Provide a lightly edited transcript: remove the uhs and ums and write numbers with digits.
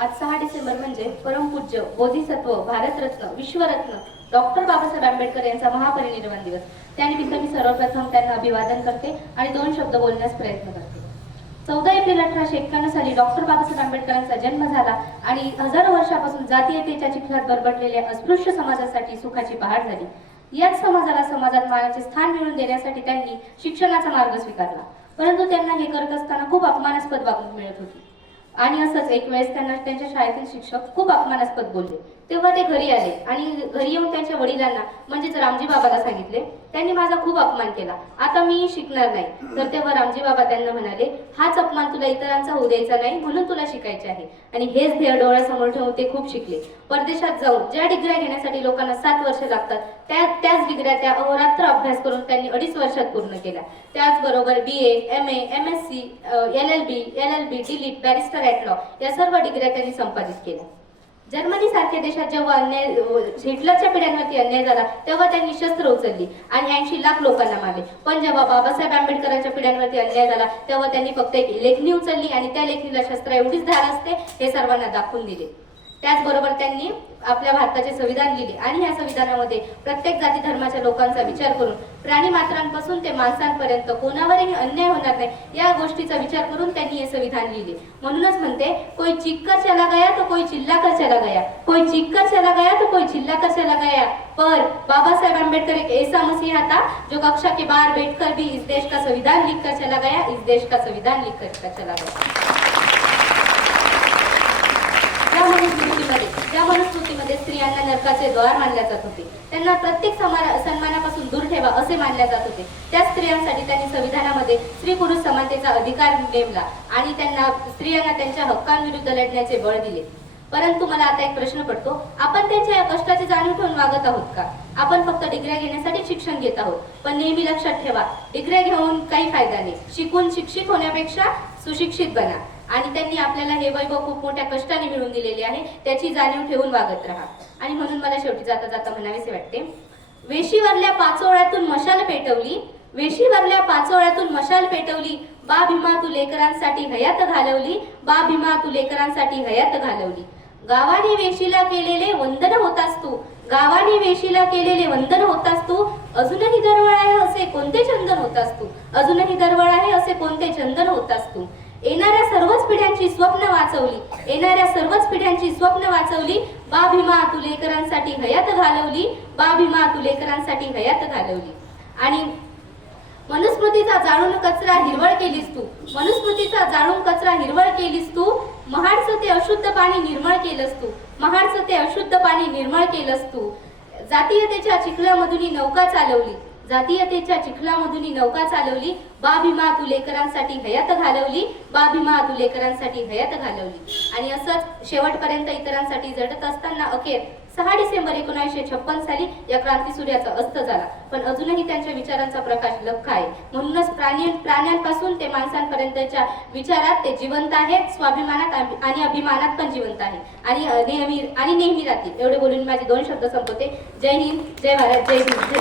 आज 6 डिसेंबर म्हणजे परमपूज्य बोधिसत्व भारतरत्न विश्वरत्न डॉक्टर बाबासाहेब आंबेडकर यांचा महापरिनिर्वाण दिवस. त्यानिमित्त मी सर्वप्रथम त्यांना अभिवादन करते आणि 2 शब्द बोलण्यास प्रयत्न करते. 14 एप्रिल 1851 साली डॉक्टर बाबासाहेब आंबेडकरांचा जन्म झाला आणि हजारो वर्षापासून जातीयतेच्या चिखलात बरबटलेल्या अस्पृश्य समाजासाठी सुखाची पहाट झाली. याच समाजाला समाजात मानाचे स्थान मिळवून देण्यासाठी त्यांनी शिक्षणाचा मार्ग स्वीकारला. परंतु त्यांना हे करत असताना खूप अपमानास्पद वागणूक मिळत होती. आणि असंच एक वेळेस त्यांना त्यांच्या शाळेतील शिक्षक खूप अपमानास्पद बोलले. तेव्हा ते घरी आले आणि घरी येऊन त्यांच्या वडिलांना म्हणजेच रामजी बाबाला सांगितले, त्यांनी माझा खूप अपमान केला, आता मी शिकणार नाही. तर तेव्हा रामजी बाबा त्यांना म्हणाले, हाच अपमान तुला इतरांचा होऊ द्यायचा नाही, म्हणून तुला शिकायचे आहे. आणि हेच ध्येय डोळ्यासमोर ठेवून ते खूप शिकले. परदेशात जाऊन ज्या डिग्र्या घेण्यासाठी लोकांना 7 वर्ष लागतात त्याच डिग्र्या त्या अहोरात्र अभ्यास करून त्यांनी 2.5 वर्षात पूर्ण केल्या. त्याचबरोबर BA, MA, MSc, LLB, DLitt, barrister at law या सर्व डिग्र्या त्यांनी संपादित केल्या. जर्मनी सारख्या देशात जेव्हा हिटलरच्या पिढ्यांवरती अन्याय झाला तेव्हा त्यांनी शस्त्र उचलली आणि 80 लाख लोकांना मारले. पण जेव्हा बाबासाहेब आंबेडकरांच्या पिढ्यांवरती अन्याय झाला तेव्हा त्यांनी फक्त एक लेखणी उचलली आणि त्या लेखणीला शस्त्र एवढीच धार असते हे सर्वांना दाखवून दिले. त्याचबरोबर त्यांनी आपल्या भारताचे संविधान लिहिले आणि या संविधानामध्ये प्रत्येक जाती धर्माच्या लोकांचा विचार करून प्राणी मात्रांपासून ते माणसांपर्यंत कोणावरही अन्याय होणार नाही या गोष्टीचा विचार करून त्यांनी हे संविधान लिहिले. म्हणूनच म्हणते, कोई चीख कर चला गया तो कोई चिल्ला कर चला गया, कोई चीख कर चला गया तो कोई चिल्ला कर चला गया, पर बाबा साहेब आंबेडकर एक ऐसा मसीहा था जो कक्षा के बाहर बैठकर भी इस देश का संविधान लिख कर चला गया, इस देश का संविधान लिख कर चला गया. या मनुस्मृतीमध्ये स्त्रियांना नरकाचे द्वार मानले जात होते. त्यांना प्रत्येक सन्मानापासून दूर ठेवा असे मानले जात होते. त्या स्त्रियांसाठी त्यांनी संविधानामध्ये स्त्री पुरुष समानतेचा अधिकार नेमला आणि स्त्रियांना त्यांच्या हक्कांविरुद्ध लढण्याचे बळ दिले. परंतु मला आता एक प्रश्न पडतो, आपण त्यांच्या या कष्टाची जाणीव ठेवून वागत आहोत का? आपण फक्त डिग्र्या घेण्यासाठी शिक्षण घेत आहोत. पण नेहमी लक्षात ठेवा, डिग्र्या घेऊन काही फायदा नाही. शिकून शिक्षित होण्यापेक्षा सुशिक्षित बना. आणि त्यांनी आपल्याला हे वैभव खूप मोठ्या कष्टाने मिळवून दिलेले आहे, त्याची जाणीव ठेवून वागत राहा. आणि म्हणून मला शेवटी जाता जाता म्हणावेसे वाटते, वेशीवरल्या पाचोळ्यातून मशाल पेटवली, वेशीवरल्या पाचोळ्यातून मशाल पेटवली, बा भीमा तू लेकरांसाठी हयात घालवली, बा भीमा तू लेकरांसाठी हयात घालवली. गावाने वेशीला केलेले वंदन होतास तू, गावाने वेशीला केलेले वंदन होतास तू, अजूनही दरवळ आहे असे कोणते चंदन होतास तू, अजूनही दरवळ आहे असे कोणते चंदन होतास तू. येणाऱ्या सर्वच पिढ्यांची स्वप्न वाचवली, येणाऱ्या सर्वच पिढ्यांची स्वप्न वाचवली, बा भीमा तू लेकरांसाठी हयात घालवली, बा भीमा तू लेकरांसाठी हयात घालवली. आणि मनुस्मृतीचा जाळून कचरा हिरवळ केलीस तू, मनुस्मृतीचा जाळून कचरा हिरवळ केलीस तू, महाडचं ते अशुद्ध पाणी निर्मळ केलंस तू, महाडचं ते अशुद्ध पाणी निर्मळ केलंस तू. जातीयतेच्या चिखलामधून नौका चालवली, जातीयतेच्या चिखलामधून नौका चालवली, बा भीमा तू लेकरांसाठी हयात घालवली, बा भीमा तू लेकरांसाठी हयात घालवली. आणि असंच शेवटपर्यंत इतरांसाठी झटत असताना अखेर 6 डिसेंबर 1956 साली या क्रांतीसूर्याचा अस्त झाला. पण अजूनही त्यांच्या विचारांचा प्रकाश लख्ख आहे. म्हणूनच प्राण्यांपासून ते माणसांपर्यंतच्या विचारात ते जिवंत आहेत, स्वाभिमानात आणि अभिमानात पण जिवंत आहे आणि नेहमी राहतील. एवढे बोलून माझे 2 शब्द संपवते. जय हिंद, जय भारत, जय भीम.